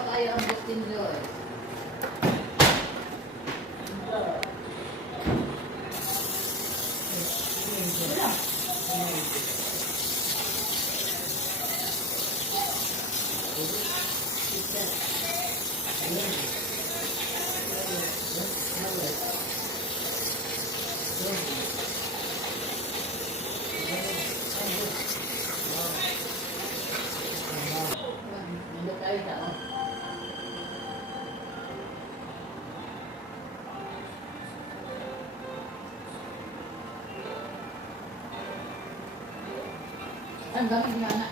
tayo ang Justin Joy. Nandun tayo sa ang gamit na anak.